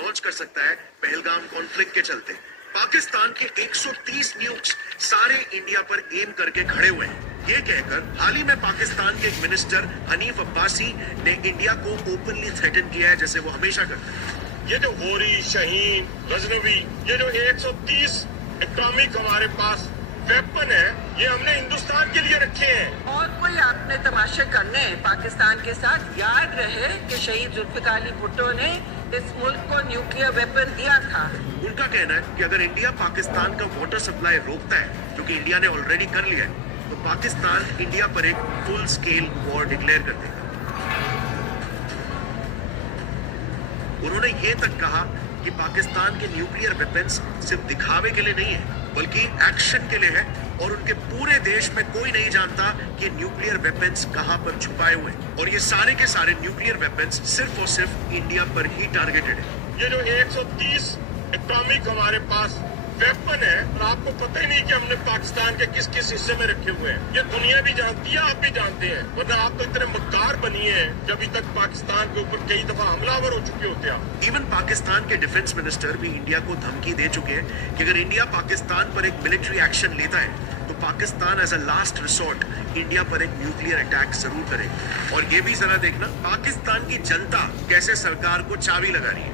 Launch कर सकता है पहलगाम कॉन्फ्लिक्ट के चलते। पाकिस्तान के 130 न्यूक्स सारे इंडिया पर एम करके खड़े हुए हैं। ये कहकर हाल ही में पाकिस्तान के एक मिनिस्टर हनीफ अब्बासी ने इंडिया को ओपनली थ्रेटन किया है, जैसे वो हमेशा करते हैं। ये जो होरी, शाहीन, गजनवी, ये जो 130 एटॉमिक हमारे पास वेपन है, ये हमने हिंदुस्तान के लिए रखे हैं। और कोई आपने तमाशे करने पाकिस्तान के साथ, याद रहे कि शहीद जुल्फिकार अली भुट्टो ने इस मुल्क को न्यूक्लियर वेपन दिया था। उनका कहना है कि अगर इंडिया पाकिस्तान का वाटर सप्लाई रोकता है, जो कि इंडिया ने ऑलरेडी कर लिया है, तो पाकिस्तान इंडिया पर एक फुल स्केल वॉर डिक्लेयर कर देगा। उन्होंने ये तक कहा कि पाकिस्तान के न्यूक्लियर वेपन्स सिर्फ दिखावे के लिए नहीं है, बल्कि एक्शन के लिए है, और उनके पूरे देश में कोई नहीं जानता कि न्यूक्लियर वेपन्स कहां पर छुपाए हुए हैं, और ये सारे के सारे न्यूक्लियर वेपन्स सिर्फ और सिर्फ इंडिया पर ही टारगेटेड है। ये जो 130 एटॉमिक हमारे पास वेपन है, और आपको पता ही नहीं कि हमने पाकिस्तान के किस किस हिस्से में रखे हुए हैं। ये दुनिया भी जानती है, आप भी जानते हैं, वरना आप तो इतने मक्कार बनिए हैं कि अभी तक पाकिस्तान के ऊपर कई दफा हमलावर हो चुके होते हैं। इवन पाकिस्तान के डिफेंस मिनिस्टर भी इंडिया को धमकी दे चुके हैं कि अगर इंडिया पाकिस्तान पर एक मिलिट्री एक्शन लेता है, तो Pakistan as a last resort India पर एक न्यूक्लियर अटैक जरूर करेगा। और ये भी जरा देखना पाकिस्तान की जनता कैसे सरकार को चाबी लगा रही है।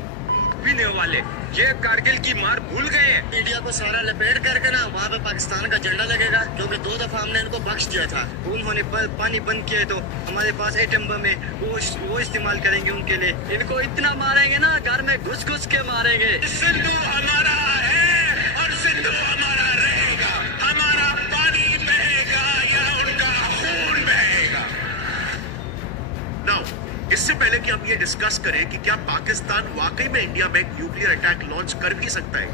पीने वाले ये कारगिल की मार भूल गए हैं। इंडिया को सारा लपेट करके ना वहाँ पे पाकिस्तान का झंडा लगेगा, क्योंकि 2 दफा हमने इनको बख्श दिया था। उन्होंने पानी बंद किया तो हमारे पास एटम बम है, वो इस्तेमाल करेंगे उनके लिए। इनको इतना मारेंगे ना, घर में घुस घुस के मारेंगे। सिंधु हमारा है और सिंधु हमारा रहेगा, हमारा पानी बहेगा या उनका खून बहेगा। नाउ इससे पहले कि हम ये डिस्कस करें कि क्या पाकिस्तान वाकई में इंडिया में एक न्यूक्लियर अटैक लॉन्च कर भी सकता है,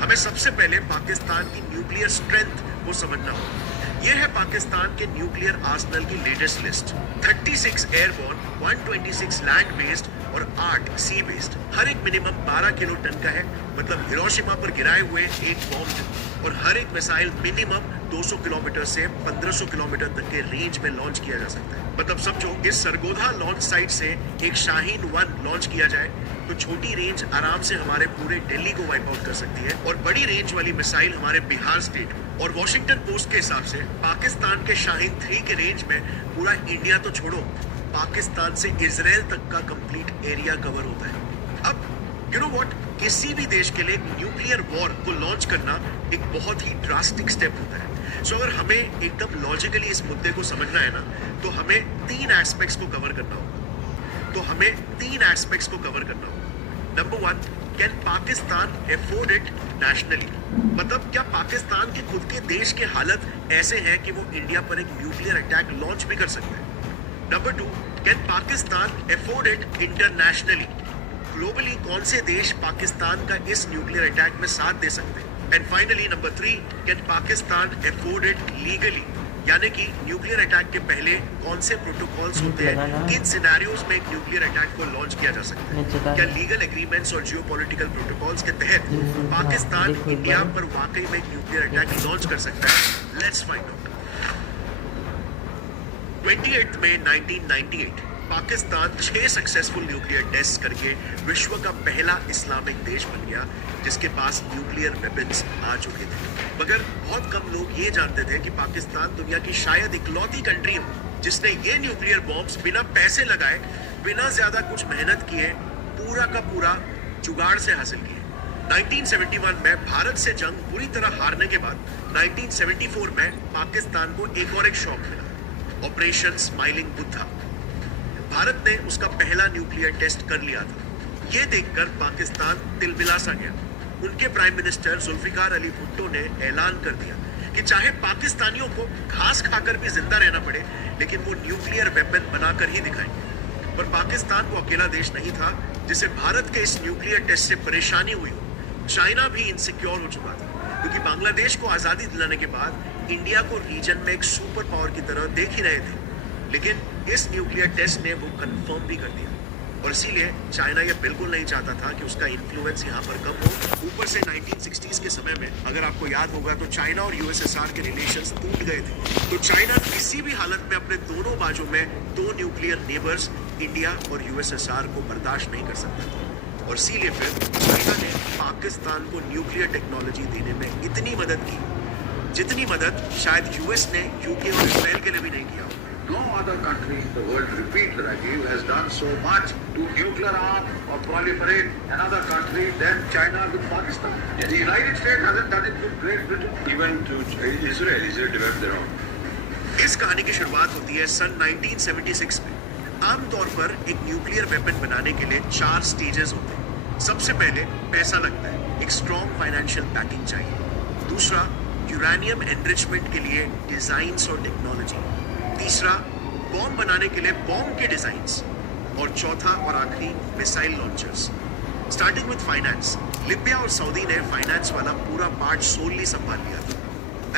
हमें सबसे पहले पाकिस्तान की न्यूक्लियर स्ट्रेंथ को समझना होगा। यह है पाकिस्तान के न्यूक्लियर आर्सेनल की latest list. 36 airborne, 126 land based और 8 सी बेस्ड। हर एक मिनिमम 12 किलो टन का है, मतलब हिरोशिमा पर गिराए हुए एक बॉम्ब, और हर एक मिसाइल मिनिमम 200 किलोमीटर से 1500 किलोमीटर तक के रेंज में लॉन्च किया जा सकता है। मतलब समझो इस सरगोधा लॉन्च साइट से एक शाहीन 1 लॉन्च किया जाए तो छोटी रेंज आराम से हमारे पूरे दिल्ली को वाइप आउट कर सकती है, और बड़ी रेंज वाली मिसाइल हमारे बिहार स्टेट। और वॉशिंगटन पोस्ट के हिसाब से पाकिस्तान के शाहीन 3 के रेंज में पूरा इंडिया तो छोड़ो, पाकिस्तान से इजराइल तक का कंप्लीट एरिया कवर होता है। अब यू नो व्हाट, किसी भी देश के लिए न्यूक्लियर वॉर को लॉन्च करना एक बहुत ही ड्रास्टिक स्टेप होता है। सो अगर हमें एकदम लॉजिकली इस मुद्दे को समझना है ना, तो हमें 3 एस्पेक्ट्स को कवर करना होगा। Number 1, can Pakistan afford it nationally? मतलब क्या पाकिस्तान के खुद के देश के हालत ऐसे हैं कि वो इंडिया पर एक न्यूक्लियर अटैक लॉन्च भी कर सकते हैं? Number 2, can Pakistan afford it internationally? Globally कौन से देश पाकिस्तान का इस न्यूक्लियर अटैक में साथ दे सकते हैं? And finally number 3, can Pakistan afford it legally? यानी कि न्यूक्लियर अटैक के पहले कौन से प्रोटोकॉल्स होते हैं, किन सिनेरियोज में एक न्यूक्लियर अटैक को लॉन्च किया जा सकता है? क्या लीगल एग्रीमेंट्स और जियोपॉलिटिकल प्रोटोकॉल्स के तहत पाकिस्तान इंडिया पर वाकई में एक न्यूक्लियर अटैक लॉन्च कर सकता है? Let's find out. 28 मई 1998 पाकिस्तान 6 सक्सेसफुल न्यूक्लियर टेस्ट करके विश्व का पहला इस्लामिक देश बन गया जिसके पास न्यूक्लियर वेपन्स आ चुके थे। मगर बहुत कम लोग ये जानते थे कि पाकिस्तान दुनिया की शायद इकलौती कंट्री हो जिसने ये न्यूक्लियर बॉम्ब्स बिना पैसे लगाए, बिना ज्यादा कुछ मेहनत किए, पूरा का पूरा जुगाड़ से हासिल किए। 1971 में भारत से जंग पूरी तरह हारने के बाद 1974 में पाकिस्तान को एक और शौक मिला, ऑपरेशन स्माइलिंग बुद्धा। भारत ने उसका पहला न्यूक्लियर टेस्ट कर लिया था। ये देखकर पाकिस्तान तिलमिला सा गया। उनके प्राइम मिनिस्टर जुल्फिकार अली भुट्टो ने ऐलान कर दिया कि चाहे पाकिस्तानियों को घास खाकर भी जिंदा रहना पड़े, लेकिन वो न्यूक्लियर वेपन बनाकर ही दिखाएंगे। पर पाकिस्तान वो अकेला देश नहीं था जिसे भारत के इस न्यूक्लियर टेस्ट से परेशानी हुई हो। चाइना भी इनसिक्योर हो चुका था, क्योंकि बांग्लादेश को आजादी दिलाने के बाद इंडिया को रीजन में एक सुपर पावर की तरह देख ही रहे थे। लेकिन इस न्यूक्लियर टेस्ट ने वो कंफर्म भी कर दिया, और इसीलिए चाइना ये बिल्कुल नहीं चाहता था कि उसका इन्फ्लुएंस यहाँ पर कम हो। ऊपर से 1960s के समय में अगर आपको याद होगा तो चाइना और यूएसएसआर के रिलेशंस टूट गए थे। तो चाइना किसी भी हालत में अपने दोनों बाजू में 2 न्यूक्लियर नेबर्स इंडिया और यूएसएसआर को बर्दाश्त नहीं कर सकता था। और इसीलिए फिर चाइना ने पाकिस्तान को न्यूक्लियर टेक्नोलॉजी देने में इतनी मदद की जितनी मदद शायद यूएस ने यूके और इसराइल के लिए भी नहीं किया। No other country in the world, repeat Rajiv, has done so much to nuclear arm or proliferate another country than China with Pakistan. The United States hasn't done it with Great Britain. Even to Israel developed their own. इस कहानी की शुरुआत होती है सन 1976 में। आमतौर पर एक न्यूक्लियर वेपन बनाने के लिए 4 स्टेजेस होते हैं। सबसे पहले पैसा लगता है, एक स्ट्रॉन्ग फाइनेंशियल बैकिंग चाहिए। दूसरा, यूरेनियम एनरिचमेंट के लिए डिजाइन्स और टेक्नोलॉजी। तीसरा, बॉम्ब बनाने के लिए बॉम्ब के डिजाइन्स। और चौथा और आखिरी, missile launchers. Starting with finance, Libya और सऊदी ने फाइनेंस वाला पूरा पार्ट सोलली संभाल लिया था।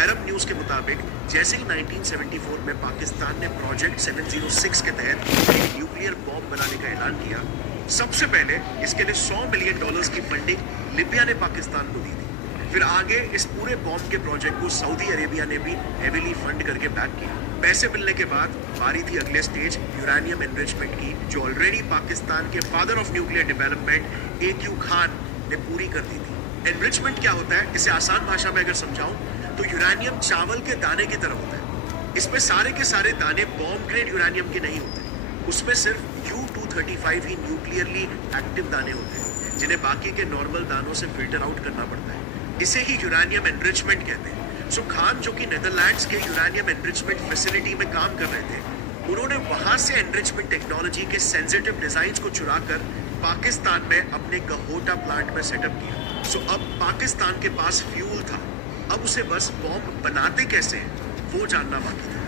अरब न्यूज के मुताबिक जैसे ही 1974 में पाकिस्तान ने प्रोजेक्ट 706 के तहत एक न्यूक्लियर बॉम्ब बनाने का ऐलान किया, सबसे पहले इसके लिए $100 मिलियन की फंडिंग लिबिया ने पाकिस्तान को दी थी। फिर आगे इस पूरे बॉम्ब के प्रोजेक्ट को सऊदी अरेबिया ने भी हेवीली फंड करके बैक किया। पैसे मिलने के बाद बारी थी अगले स्टेज यूरेनियम एनरिचमेंट की, जो ऑलरेडी पाकिस्तान के father of nuclear development AQ Khan ने पूरी कर दी थी। एनरिचमेंट क्या होता है, इसे आसान भाषा में अगर समझाऊं तो यूरेनियम चावल के दाने की तरह होता है। इसमें सारे के सारे दाने बॉम्ब ग्रेड यूरेनियम के नहीं होते, उसमें सिर्फ U-235 ही न्यूक्लियरली एक्टिव दाने होते हैं, जिन्हें बाकी के नॉर्मल दानों से फिल्टर आउट करना पड़ता है। इसे ही यूरेनियम एनरिचमेंट कहते हैं। सो खान, जो कि नेदरलैंड्स के यूरेनियम एनरिचमेंट फैसिलिटी में काम कर रहे थे, उन्होंने वहां से एनरिचमेंट टेक्नोलॉजी के सेंसिटिव डिजाइन्स को चुराकर पाकिस्तान में अपने गहोटा प्लांट में सेटअप किया। सो अब पाकिस्तान के पास फ्यूल था, अब उसे बस बॉम्ब बनाते कैसे हैं वो जानना बाकी था।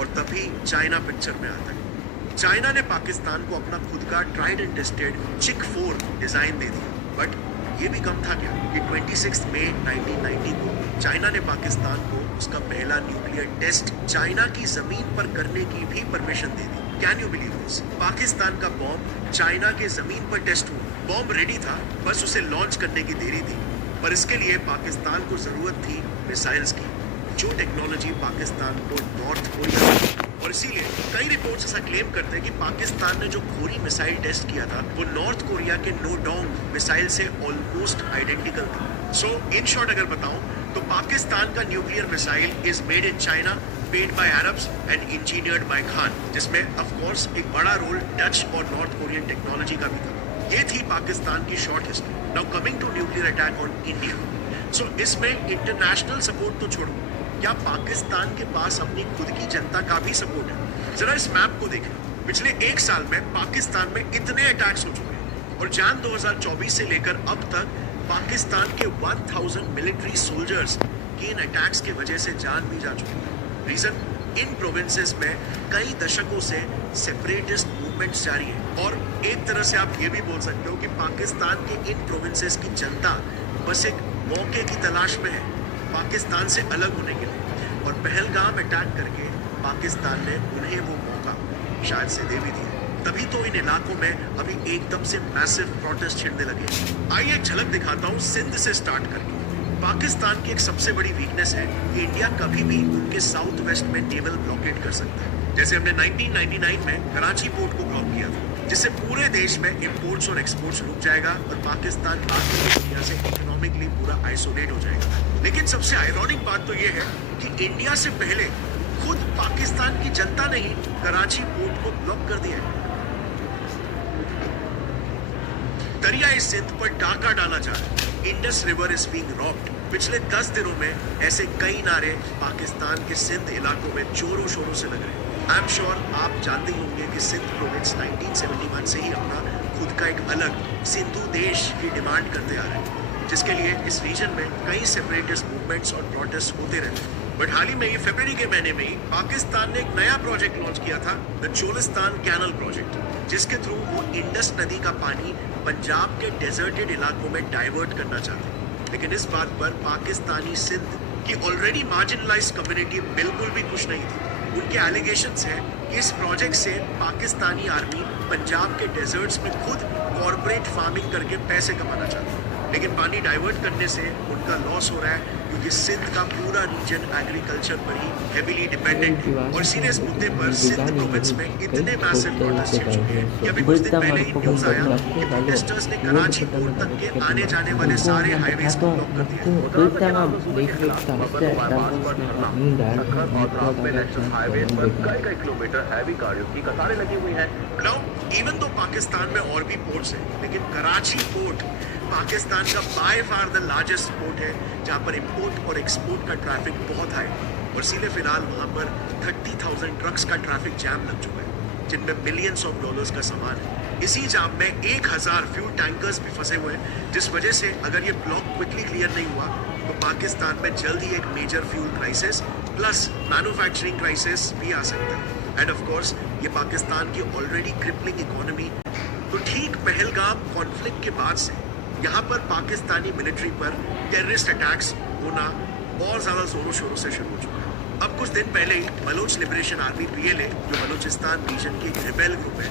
और तभी चाइना पिक्चर में आता है। चाइना ने पाकिस्तान को अपना खुद का ट्राइड एंड टेस्टेड चिक-4 डिजाइन दे दिया। बट ये भी कम था क्या कि 26 मई 1990 को चाइना ने पाकिस्तान को उसका पहला न्यूक्लियर टेस्ट चाइना की जमीन पर करने की भी permission they the. Can you believe this? Pakistan का बॉम्ब चाइना के जमीन पर टेस्ट हुआ। बॉम्ब रेडी था, बस उसे लॉन्च करने की देरी थी। पर इसके लिए पाकिस्तान को जरूरत थी मिसाइल्स की, जो टेक्नोलॉजी पाकिस्तान को नॉर्थ कोरिया, और इसीलिए कई रिपोर्ट्स ऐसा क्लेम करते हैं कि पाकिस्तान ने जो खोरी मिसाइल टेस्ट किया था वो नॉर्थ कोरिया के नोडोंग मिसाइल से ऑलमोस्ट आइडेंटिकल थी। सो इन शॉर्ट अगर बताऊं तो पाकिस्तान का nuclear missile is made in China, made by Arabs and engineered by Khan, जिसमें ऑफ कोर्स एक बड़ा रोल डच और नॉर्थ कोरियन टेक्नोलॉजी का भी था। ये थी पाकिस्तान की short history. Now coming to nuclear attack on India. So इसमें इंटरनेशनल सपोर्ट तो छोड़ो, क्या पाकिस्तान के पास अपनी खुद की जनता का भी सपोर्ट है? जरा इस मैप को देखें। पिछले 1 साल में पाकिस्तान में इतने अटैक्स हो चुके हैं और जान 2024 से लेकर अब तक पाकिस्तान के 1000 मिलिट्री सोल्जर्स की इन अटैक्स की वजह से जान भी जा चुकी है। रीजन, इन प्रोविंसेस में कई दशकों से सेपरेटिस्ट मूवमेंट्स जारी है और एक तरह से आप ये भी बोल सकते हो कि पाकिस्तान के इन प्रोविंसेस की जनता बस एक मौके की तलाश में है पाकिस्तान से अलग होने के लिए, और पहलगाम अटैक करके पाकिस्तान ने उन्हें वो मौका शायद से दे भी दिया। तभी तो इन इलाकों में अभी एकदम से मैसिव प्रोटेस्ट छिड़ने लगे। आइए एक झलक दिखाता हूँ सिंध से स्टार्ट करके। पाकिस्तान की एक सबसे बड़ी वीकनेस है कि इंडिया कभी भी उनके साउथ वेस्ट में नेवल ब्लॉकेट कर सकता है। जैसे हमने 1999 में कराची पोर्ट को ब्लॉक किया था, जिससे पूरे देश में इंपोर्ट्स और एक्सपोर्ट्स रुक जाएगा और पाकिस्तान बाकी की दुनिया से इकोनॉमिकली पूरा आइसोलेट हो जाएगा। लेकिन सबसे आयरॉनिक बात तो ये है कि इंडिया से पहले खुद पाकिस्तान की जनता ने ही कराची पोर्ट को ब्लॉक कर दिया है। दरियाई सिंध पर डाका डाला जा रहा है। Indus river is being robbed. पिछले 10 दिनों में ऐसे कई नारे पाकिस्तान के सिंध इलाकों में जोरों शोरों से लग रहे हैं। आई एम श्योर आप जानते होंगे कि सिंध प्रोविंस 1971 से ही अपना खुद का एक अलग सिंधु देश की डिमांड करते आ रहे हैं, जिसके लिए इस रीजन में कई सेपरेटिस्ट मूवमेंट्स और प्रोटेस्ट होते रहते हैं। बट हाल ही में ही फरवरी के महीने में ही पाकिस्तान ने एक नया प्रोजेक्ट लॉन्च किया था, द चोलिस्तान कैनल प्रोजेक्ट, जिसके थ्रू वो इंडस नदी का पानी पंजाब के डेजर्टेड इलाकों में डाइवर्ट करना चाहते हैं। लेकिन इस बात पर पाकिस्तानी सिंध की ऑलरेडी मार्जिनलाइज कम्युनिटी बिल्कुल भी खुश नहीं थी। उनके एलिगेशंस हैं कि इस प्रोजेक्ट से पाकिस्तानी आर्मी पंजाब के डेजर्ट्स में खुद कॉर्पोरेट फार्मिंग करके पैसे कमाना चाहती है। लेकिन पानी डाइवर्ट करने से उनका लॉस हो रहा है क्योंकि सिंध का पूरा रीजन एग्रीकल्चर पर ही हेवीली डिपेंडेंट है। और इसीलिए इस मुद्दे पर सिंध प्रोविंस में इतने मैसिव प्रोटेस्ट चल चुके हैं कि अभी कुछ दिन पहले ही न्यूज आया कि प्रोटेस्टर्स ने कराची पोर्ट तक के आने जाने वाले सारे हाईवेज को ब्लॉक कर दिया। नाउ इवन तो पाकिस्तान में और भी पोर्ट्स हैं, लेकिन कराची पोर्ट पाकिस्तान का by far the largest port है जहां पर इंपोर्ट और एक्सपोर्ट का ट्रैफिक बहुत हाई है। और इसीलिए फिलहाल वहां पर 30,000 ट्रक्स का ट्रैफिक जैम लग चुका है जिनमें मिलियंस ऑफ डॉलर्स का सामान है। इसी जाम में 1000 फ्यूल टैंकर्स भी फंसे हुए हैं, जिस वजह से अगर ये ब्लॉक क्विकली क्लियर नहीं हुआ तो पाकिस्तान में जल्द ही एक major fuel crisis plus manufacturing crisis भी आ सकता है। एंड ऑफ कोर्स ये पाकिस्तान की ऑलरेडी क्रिपलिंग इकोनॉमी। तो ठीक पहलगाम कॉन्फ्लिक्ट के बाद से यहाँ पर पाकिस्तानी मिलिट्री पर टेररिस्ट अटैक्स होना और ज्यादा जोरों शोरों से शुरू हो चुका है। अब कुछ दिन पहले ही बलोच लिबरेशन आर्मी PLA, जो बलूचिस्तान रीजन की एक रिबेल ग्रुप है,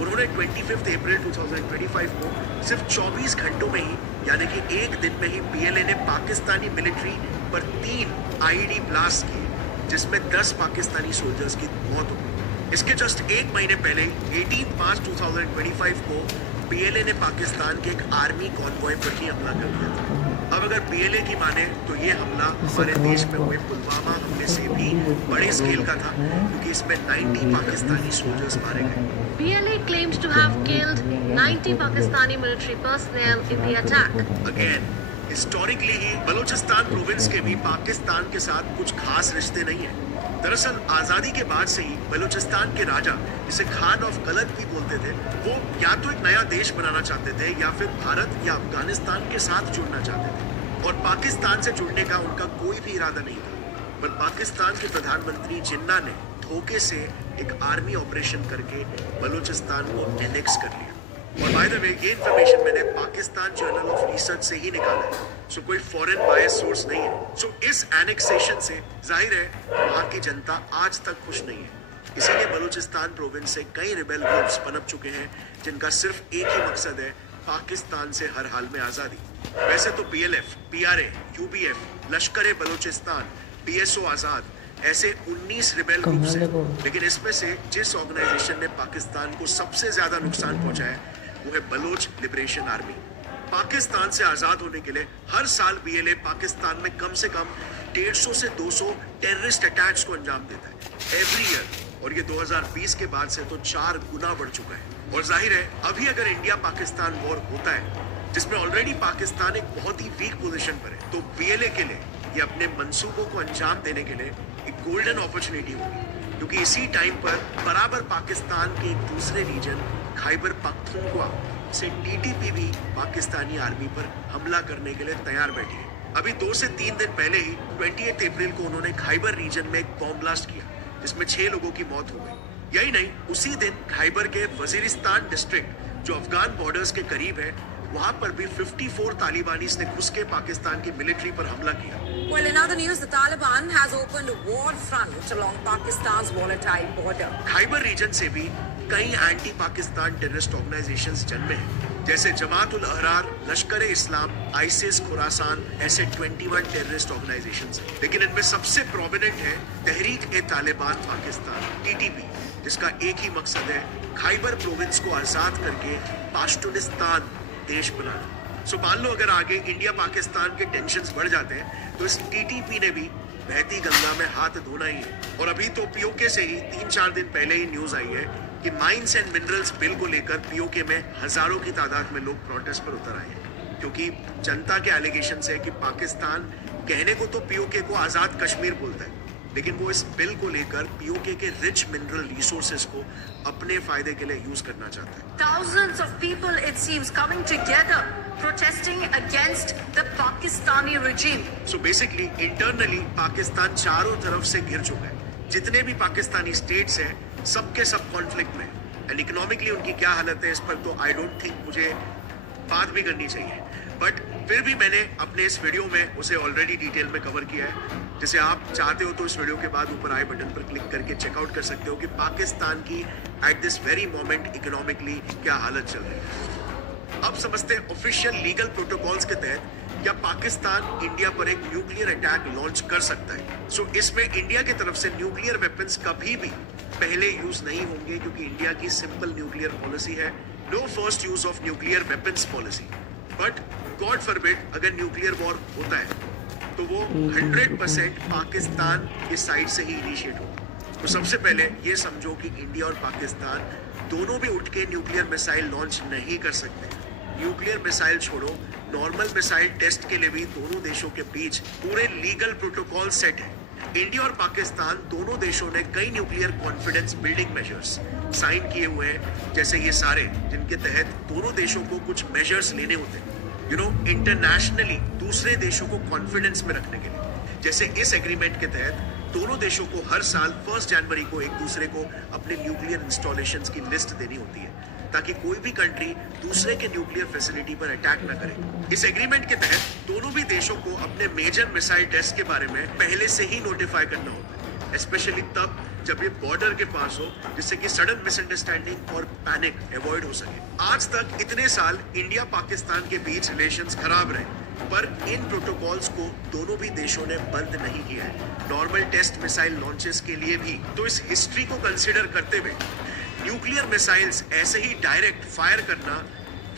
उन्होंने 25 अप्रैल 2025 को सिर्फ 24 घंटों में ही यानी कि एक दिन में ही PLA ने पाकिस्तानी मिलिट्री पर 3 IED ब्लास्ट किए जिसमें 10 पाकिस्तानी सोल्जर्स की मौत हो गई। इसके जस्ट एक महीने पहले 18 मार्च 2025 को PLA ने पाकिस्तान के एक आर्मी कॉन्वॉय पर ही हमला कर दिया था। अब अगर PLA की माने तो ये हमला हमारे देश में हुए पुलवामा हमले से भी बड़े स्केल का था क्योंकि इसमें 90 पाकिस्तानी सोल्जर्स मारे गए। PLA claims to have killed 90 Pakistani military personnel in the attack. Again, historically he Balochistan province के भी पाकिस्तान के साथ कुछ खास रिश्ते नहीं है। दरअसल आजादी के बाद से ही बलूचिस्तान के राजा, जिसे खान ऑफ कलत भी बोलते थे, वो या तो एक नया देश बनाना चाहते थे या फिर भारत या अफगानिस्तान के साथ जुड़ना चाहते थे और पाकिस्तान से जुड़ने का उनका कोई भी इरादा नहीं था। पर पाकिस्तान के प्रधानमंत्री जिन्ना ने धोखे से एक आर्मी ऑपरेशन करके बलूचिस्तान को एनेक्स कर लिया। और बाय द वे ये इन्फॉर्मेशन मैंने पाकिस्तान जर्नल ऑफ रिसर्च से ही निकाला है, सो कोई फॉरेन बायस सोर्स नहीं है। सो इस एनेक्सेशन से जाहिर है वहाँ की जनता आज तक खुश नहीं है। इसीलिए बलूचिस्तान प्रोविंस से कई रिबेल ग्रुप्स पनप चुके हैं जिनका सिर्फ एक ही मकसद है, पाकिस्तान से हर हाल में आजादी। वैसे तो PLF, PRA, UBF, लश्कर बलूचिस्तान, PSO आजाद ऐसे 19 रिबेल ग्रुप्स हैं, लेकिन इसमें से जिस ऑर्गेनाइजेशन ने पाकिस्तान को सबसे ज्यादा नुकसान पहुंचाया है वो है बलोच लिबरेशन आर्मी। पाकिस्तान से आजाद होने के लिए हर साल BLA पाकिस्तान में कम से कम 150 से 200 टेररिस्ट अटैक्स को अंजाम देता है एवरी ईयर। और ये 2020 के बाद से तो 4 गुना बढ़ चुका है। और जाहिर है अभी अगर इंडिया पाकिस्तान वॉर होता है जिसमें ऑलरेडी पाकिस्तान एक बहुत ही वीक पोजीशन पर है, तो BLA के लिए ये अपने मंसूबों को अंजाम देने के लिए एक गोल्डन अपॉर्चुनिटी होगी, क्योंकि इसी टाइम पर बराबर पाकिस्तान के एक दूसरे रीजन खैबर पख्तूनख्वा से TTP भी पाकिस्तानी आर्मी पर हमला करने के लिए तैयार बैठी है। अभी 2 से 3 दिन पहले ही 28 अप्रैल को उन्होंने खैबर रीजन में एक बॉम्ब ब्लास्ट किया जिसमें 6 लोगों की मौत हो गई। यही नहीं, उसी दिन खैबर के वजीरिस्तान डिस्ट्रिक्ट जो अफगान बॉर्डर्स के करीब है, वहां पर भी 54 तालिबानीज ने घुस के पाकिस्तान की मिलिट्री पर हमला किया। Well, in other news, the Taliban has opened a war front along Pakistan's volatile border. Khyber region से भी कई एंटी पाकिस्तान टेररिस्ट ऑर्गेनाइजेशंस जन्मे हैं, जैसे जमात उल अहरार, लश्कर इस्लाम, आईसिस, खुरासान, ऐसे 21 टेररिस्ट ऑर्गेनाइजेशंस हैं। लेकिन इनमें सबसे प्रोमिनेंट है तहरीक-ए-तालिबान पाकिस्तान (TTP), जिसका एक ही मकसद है खैबर प्रोविंस को आजाद करके पाश्तूनिस्तान देश बनाना। सो मान लो अगर आगे इंडिया पाकिस्तान के टेंशन्स बढ़ जाते हैं तो इस TTP ने भी बहती गंगा में हाथ धोना ही है। और अभी तो POK से ही 3-4 दिन पहले ही न्यूज आई है कि माइंस एंड मिनरल्स बिल को लेकर POK में हजारों की तादाद में लोग प्रोटेस्ट पर उतर आए हैं, क्योंकि जनता के एलिगेशन है कि पाकिस्तान कहने को तो POK को आजाद कश्मीर बोलता है, लेकिन वो इस बिल को लेकर POK के रिच मिनरल रिसोर्सेज को अपने फायदे के लिए यूज करना चाहता है। Thousands of people, it seems, coming together, protesting against the Pakistani regime. So basically, internally Pakistan चारों तरफ से घिर चुका है। जितने भी पाकिस्तानी स्टेट्स हैं, सबके सब कॉन्फ्लिक्ट में। एंड इकोनॉमिकली उनकी क्या हालत है इस पर तो आई डोंट थिंक मुझे बात भी करनी चाहिए, बट फिर भी मैंने अपने इस वीडियो में उसे ऑलरेडी डिटेल में कवर किया है। जैसे आप चाहते हो तो इस वीडियो के बाद ऊपर आई बटन पर क्लिक करके चेकआउट कर सकते हो कि पाकिस्तान की at this very moment economically क्या हालत चल रही है। अब समझते हैं ऑफिशियल लीगल प्रोटोकॉल्स के तहत क्या पाकिस्तान इंडिया पर एक न्यूक्लियर अटैक लॉन्च कर सकता है। सो इसमें इंडिया की तरफ से न्यूक्लियर वेपन्स कभी भी पहले यूज नहीं होंगे, क्योंकि इंडिया की सिंपल न्यूक्लियर पॉलिसी है, no first use of nuclear weapons policy. But God forbid अगर न्यूक्लियर वॉर होता है तो वो 100% पाकिस्तान की साइड से ही इनिशिएट होगा। तो सबसे पहले ये समझो कि इंडिया और पाकिस्तान दोनों भी उठ के न्यूक्लियर मिसाइल लॉन्च नहीं कर सकते। न्यूक्लियर मिसाइल छोड़ो, नॉर्मल मिसाइल टेस्ट के लिए भी दोनों देशों के बीच पूरे लीगल प्रोटोकॉल सेट है। इंडिया और पाकिस्तान दोनों देशों ने कई nuclear confidence building measures sign किए हुए हैं, जैसे ये सारे, जिनके तहत दोनों देशों को कुछ मेजर्स लेने होते हैं इंटरनेशनली दूसरे देशों को कॉन्फिडेंस में रखने के लिए। जैसे इस एग्रीमेंट के तहत दोनों देशों को हर साल 1 जनवरी को एक दूसरे को अपने न्यूक्लियर इंस्टॉलेशंस की लिस्ट देनी होती है, ताकि कोई भी कंट्री दूसरे के न्यूक्लियर फैसिलिटी पर अटैक न करे। इस एग्रीमेंट के तहत दोनों भी देशों को अपने मेजर मिसाइल टेस्ट के बारे में पहले से ही नोटिफाई करना होता है, स्पेशली तब जब ये बॉर्डर के पास हो, जिससे कि सडन मिसअंडरस्टैंडिंग और पैनिक अवॉइड हो सके। आज तक इतने साल इंडिया पाकिस्तान के बीच रिलेशंस खराब रहे, पर इन प्रोटोकॉल्स को दोनों भी देशों ने बंद नहीं किया है, नॉर्मल टेस्ट मिसाइल लॉन्चेस के लिए भी। तो इस हिस्ट्री को कंसिडर करते हुए न्यूक्लियर मिसाइल्स ऐसे ही डायरेक्ट फायर करना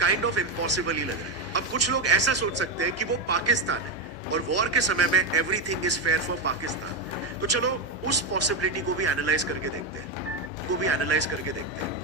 काइंड ऑफ इम्पॉसिबल ही लग रहा है। अब कुछ लोग ऐसा सोच सकते हैं कि वो पाकिस्तान है और वॉर के समय में everything is fair for Pakistan. तो चलो उस पॉसिबिलिटी को भी एनालाइज करके देखते हैं।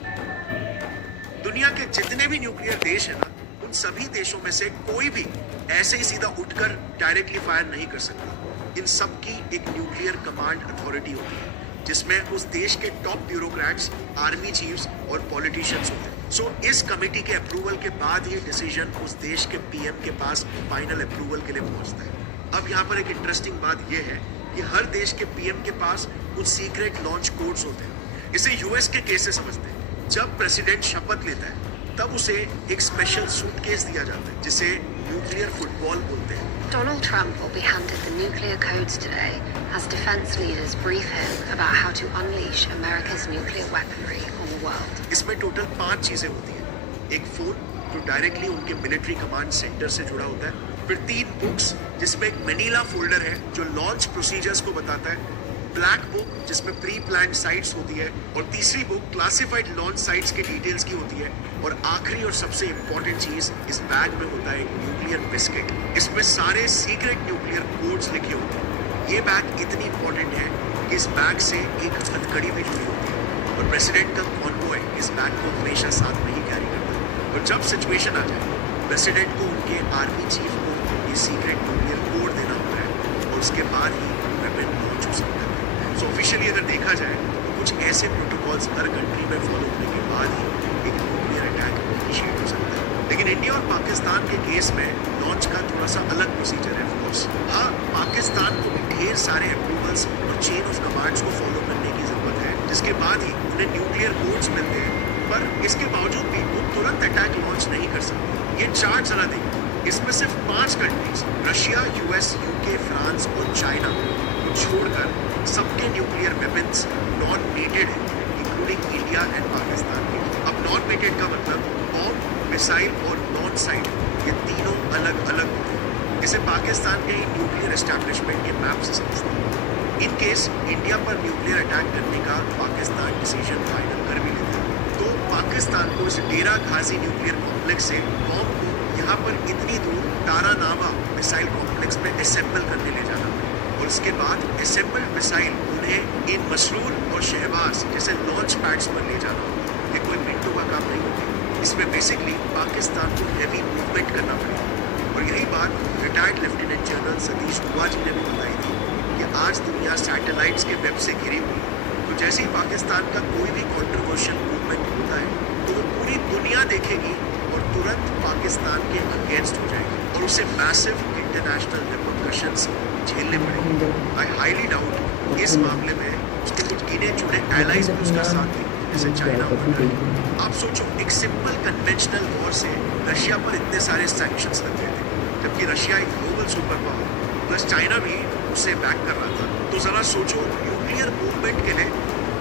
दुनिया के जितने भी न्यूक्लियर देश है ना, उन सभी देशों में से कोई भी ऐसे ही सीधा उठकर डायरेक्टली फायर नहीं कर सकता। इन सब की एक न्यूक्लियर कमांड अथॉरिटी होती है, जिसमें उस देश के टॉप ब्यूरोक्रेट्स, आर्मी चीफ्स और पॉलिटिशियंस होते हैं। सो इस कमेटी के अप्रूवल के बाद ही डिसीजन उस देश के पीएम के पास फाइनल अप्रूवल के लिए पहुंचता है। अब यहाँ पर एक इंटरेस्टिंग बात यह है कि हर देश के पीएम के पास कुछ सीक्रेट लॉन्च कोड्स होते हैं। इसे यूएस के केस से समझते हैं। जब प्रेसिडेंट शपथ लेता है तब उसे एक स्पेशल सूटकेस दिया जाता है, जिसे न्यूक्लियर फुटबॉल बोलते हैं। Donald Trump will be handed the nuclear codes today as defense leaders brief him about how to unleash America's nuclear weaponry on the world. इसमें टोटल 5 चीजें होती हैं। एक फोन जो डायरेक्टली उनके मिलिट्री कमांड सेंटर से जुड़ा होता है, फिर 3 बुक्स जिसमें एक मैनीला फोल्डर है जो लॉन्च प्रोसीजर्स को बताता है, ब्लैक बुक जिसमें प्री प्लान साइट्स होती है, और तीसरी बुक क्लासिफाइड लॉन्च साइट्स के डिटेल्स की होती है, और आखिरी और सबसे इंपॉर्टेंट चीज इस बैग में होता है न्यूक्लियर बिस्किट। इसमें सारे सीक्रेट न्यूक्लियर कोड्स लिखे होते हैं। ये बैग इतनी इंपॉर्टेंट है कि इस बैग से एक हथकड़ी भी जुड़ी होती है, और प्रेसिडेंट का कॉन्वॉय इस बैग को हमेशा साथ में ही कैरी करता है। और जब सिचुएशन आ जाए, प्रेसिडेंट को उनके आर्मी चीफ को ये सीक्रेट न्यूक्लियर कोड देना होता है, और उसके बाद ही वेपन लॉन्च हो सकता है। सो ऑफिशियली अगर देखा जाए तो कुछ ऐसे प्रोटोकॉल्स हर कंट्री में फॉलो होने के बाद ही एक न्यूक्लियर अटैक इनिशिएट हो सकता है। लेकिन इंडिया और पाकिस्तान के केस में लॉन्च का थोड़ा सा अलग प्रोसीजर है। ऑफकोर्स हाँ, पाकिस्तान को भी ढेर सारे अप्रूवल्स और चेन ऑफ कमांड्स को फॉलो करने की जरूरत है, जिसके बाद ही उन्हें न्यूक्लियर कोड्स मिलते हैं। पर इसके बावजूद भी वो तुरंत अटैक लॉन्च नहीं कर सकते। ये चार्ट जरा देखिए, इसमें सिर्फ 5 countries Russia, US, UK, France और चाइना को छोड़कर सबके न्यूक्लियर वेपन्स नॉन मेटेड है, इंक्लूडिंग इंडिया एंड पाकिस्तान के। अब नॉन मेटेड का मतलब बॉम्ब, मिसाइल और नॉन साइड, ये तीनों अलग अलग होते हैं। इसे पाकिस्तान के न्यूक्लियर एस्टैब्लिशमेंट के मैप से समझते हैं। इन केस इंडिया पर न्यूक्लियर अटैक करने का पाकिस्तान डिसीजन फाइनल कर भी लेता है, तो पाकिस्तान को इस डेरा गाजी न्यूक्लियर कॉम्प्लेक्स से बॉम्ब को यहाँ पर इतनी दूर तारानावा मिसाइल कॉम्प्लेक्स में असेंबल करने ले जाना है, और उसके बाद असेंबल्ड मिसाइल उन्हें इन मसरूर और शहबाज जैसे लॉन्च पैड्स पर ले जाना। ये कोई मिनटों का काम नहीं होती। इसमें बेसिकली पाकिस्तान को हैवी मूवमेंट करना पड़ेगा। और यही बात रिटायर्ड लेफ्टिनेंट जनरल सतीश दुआ जी ने भी बताई थी कि आज दुनिया सैटेलाइट्स के वेब से घिरी हुई, तो जैसे ही पाकिस्तान का कोई भी कॉन्ट्रोवर्शियल मूवमेंट होता है तो वो पूरी दुनिया देखेगी और तुरंत पाकिस्तान के अगेंस्ट हो जाएगी, और उसे मैसिव इंटरनेशनल रिपरकशंस झेलने पड़ेंगे। आई हाईली डाउट इस मामले में उसके कुछ गिने चुने एलाइज भी उसका साथ देंगे, जैसे चाइना और अमेरिका। आप सोचो, एक सिंपल कन्वेंशनल वॉर से रशिया पर इतने सारे सैंक्शंस लग गए थे, जबकि रशिया एक global super power, plus China भी उसे बैक कर रहा था। तो जरा सोचो, न्यूक्लियर मूवमेंट के लिए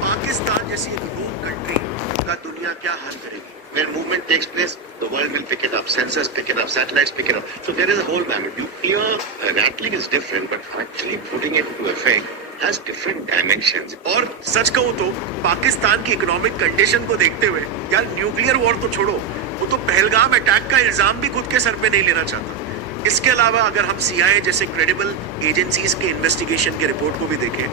पाकिस्तान जैसी एक रूम कंट्री का दुनिया क्या हाल करेगी। when movement takes place, the world will pick it up. Sensors pick it up, satellites pick it up. So there is a whole gamut. Nuclear rattling is different, but actually putting it into effect has different dimensions. और सच कहूं तो पाकिस्तान की economic condition को देखते हुए यार nuclear war तो छोड़ो, वो तो पहलगाम अटैक का इल्जाम भी खुद के सर पे नहीं लेना चाहता। इसके अलावा अगर हम CIA जैसे क्रेडिबल एजेंसीज के इन्वेस्टिगेशन के रिपोर्ट को भी देखें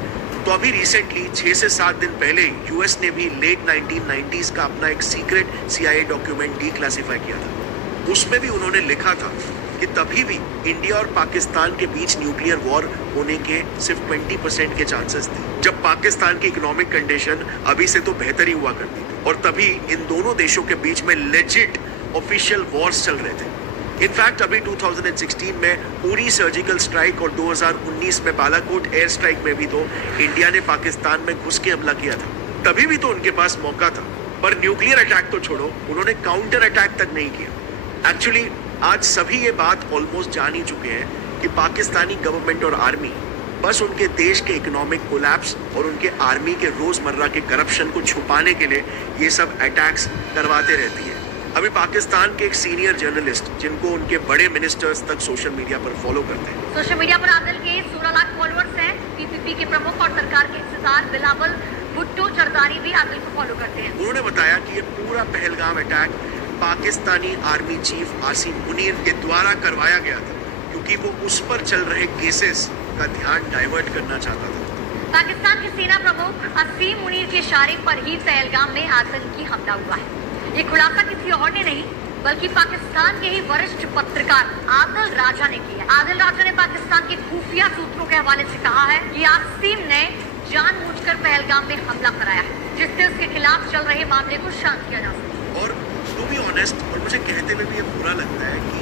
तो अभी रिसेंटली 6 से 7 दिन पहले US ने भी लेट 1990s का अपना एक सीक्रेट CIA डॉक्यूमेंट डीक्लासिफाई किया था। उसमें भी उन्होंने लिखा था कि तभी भी इंडिया और पाकिस्तान के बीच न्यूक्लियर वॉर होने के सिर्फ 20% के चांसेस थे, जब पाकिस्तान की इकोनॉमिक कंडीशन अभी से तो बेहतर ही हुआ करती थी और तभी इन दोनों देशों के बीच में लेजिट ऑफिशियल वॉर्स चल रहे थे। इनफैक्ट अभी 2016 में उरी सर्जिकल स्ट्राइक और 2019 में बालाकोट एयर स्ट्राइक में भी तो इंडिया ने पाकिस्तान में घुस के हमला किया था। तभी भी तो उनके पास मौका था, पर न्यूक्लियर अटैक तो छोड़ो, उन्होंने काउंटर अटैक तक नहीं किया। एक्चुअली आज सभी ये बात ऑलमोस्ट जान ही चुके हैं कि पाकिस्तानी गवर्नमेंट और आर्मी बस उनके देश के इकोनॉमिक कोलैप्स और उनके आर्मी के रोजमर्रा के करप्शन को छुपाने के लिए ये सब अटैक्स करवाते रहती है। अभी पाकिस्तान के एक सीनियर जर्नलिस्ट जिनको उनके बड़े मिनिस्टर्स तक सोशल मीडिया पर फॉलो करते हैं, सोशल मीडिया पर आदिल के 16 लाख फॉलोअर्स हैं। PPP के प्रमुख और सरकार के इंतजार बिलावल भुट्टो जरदारी भी आदिल को फॉलो करते हैं। उन्होंने बताया कि ये पूरा Pahalgam attack Pakistani army chief Asim Munir के द्वारा करवाया गया था, क्योंकि वो उस पर चल रहे केसेस का ध्यान डाइवर्ट करना चाहता था। पाकिस्तान के सेना प्रमुख आसिम मुनीर के इशारे पर ही पहलगाम में आतंकी हमला हुआ है। ये खुलासा किसी और ने नहीं बल्कि पाकिस्तान के ही वरिष्ठ पत्रकार आदिल राजा ने किया। आदिल राजा ने पाकिस्तान के खुफिया सूत्रों के हवाले से कहा है कि आसिम ने जानबूझकर पहलगाम में हमला कराया है, जिससे उसके खिलाफ चल रहे मामले को शांत किया जा सके। और टू बी ऑनेस्ट, और मुझे कहते हुए भी ये बुरा लगता है कि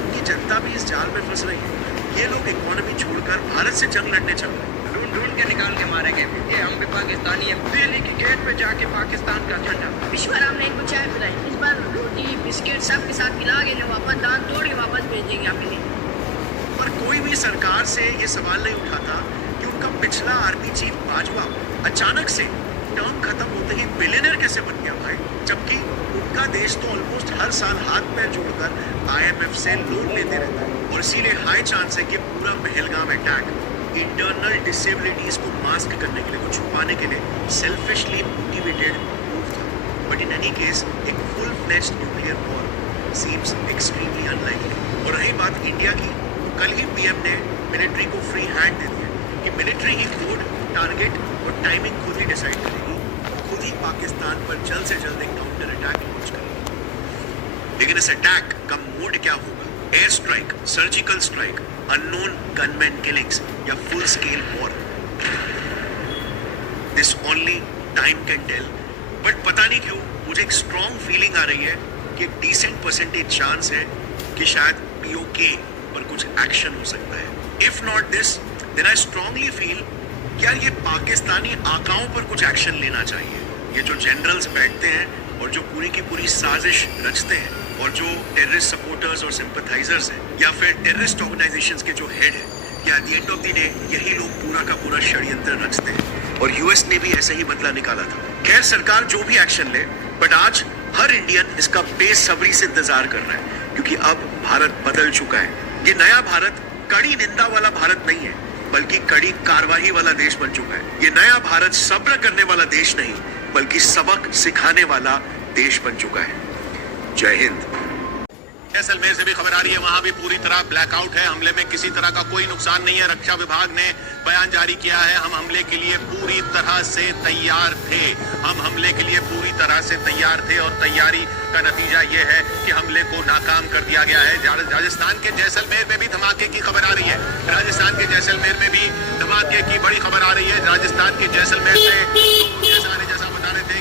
उनकी जनता भी इस जाल में फंस रही है। ये लोग इकोनॉमी छोड़कर भारत से जंग लड़ने चल रहे हैं। ढूंढ के निकाल के मारेंगे, ये हम भी पाकिस्तानी हैं। दिल्ली के गेट पे जाके पाकिस्तान का झंडा। विश्वराम ने इनको चाय पिलाई, इस बार रोटी बिस्किट सब के साथ खिला के वापस दान तोड़ के वापस भेजेंगे अपने। पर कोई भी सरकार से ये सवाल नहीं उठाता कि उनका पिछला आर्मी चीफ बाजवा अचानक से टर्म खत्म होते ही बिलियनर कैसे बन गया भाई, जबकि उनका देश तो ऑलमोस्ट हर साल हाथ पैर जोड़कर IMF से लोन लेते रहता है। और इसीलिए हाई चांस है कि पूरा पहलगाम अटैक इंटरनल डिसेबिलिटीज को मास्क करने के लिए, को छुपाने के लिए सेल्फिशली मोटिवेटेड मूव था। बट इन एनी केस एक full fledged nuclear war seems extremely unlikely. और रही बात इंडिया की, तो कल ही PM ने मिलिट्री को फ्री हैंड दे दिया कि मिलिट्री ही कोड, टारगेट और टाइमिंग खुद ही डिसाइड करेगी, खुद ही पाकिस्तान पर जल्द से जल्द एक काउंटर अटैक लॉन्च करेगी। लेकिन इस अटैक का मोड क्या होगा? Air strike, surgical strike, unknown gunman killings या full scale war? This only time can tell. But पता नहीं क्यों मुझे एक स्ट्रॉन्ग फीलिंग आ रही है कि एक डिसेंट परसेंटेज चांस है कि शायद POK पर कुछ एक्शन हो सकता है। If not this, then I strongly feel क्या ये पाकिस्तानी आकाओं पर कुछ एक्शन लेना चाहिए। ये जो जनरल्स बैठते हैं और जो पूरी की पूरी साजिश रचते हैं, और जो टेररिस्ट सपोर्टर्स और सिंपथाइजर्स हैं, या फिर टेररिस्ट ऑर्गेनाइजेशंस के जो हेड हैं, क्या at the end of the day यही लोग पूरा का पूरा षड्यंत्र रचते हैं। और US ने भी ऐसे ही बदला निकाला था। खैर, सरकार जो भी एक्शन ले, बट आज हर इंडियन इसका बेसब्री से इंतजार कर रहा है, क्योंकि अब भारत बदल चुका है। ये नया भारत कड़ी निंदा वाला भारत नहीं है, बल्कि कड़ी कार्रवाई वाला देश बन चुका है। ये नया भारत सब्र करने वाला देश नहीं, बल्कि सबक सिखाने वाला देश बन चुका है। जय हिंद। जैसलमेर से भी खबर आ रही है, वहां भी पूरी तरह ब्लैकआउट है। हमले में किसी तरह का कोई नुकसान नहीं है। रक्षा विभाग ने बयान जारी किया है, हम हमले के लिए पूरी तरह से तैयार थे। हम हमले के लिए पूरी तरह से तैयार थे और तैयारी का नतीजा ये है कि हमले को नाकाम कर दिया गया है। राजस्थान के जैसलमेर में भी धमाके की खबर आ रही है। राजस्थान के जैसलमेर में भी धमाके की बड़ी खबर आ रही है। राजस्थान के जैसलमेर से जैसा बता रहे थे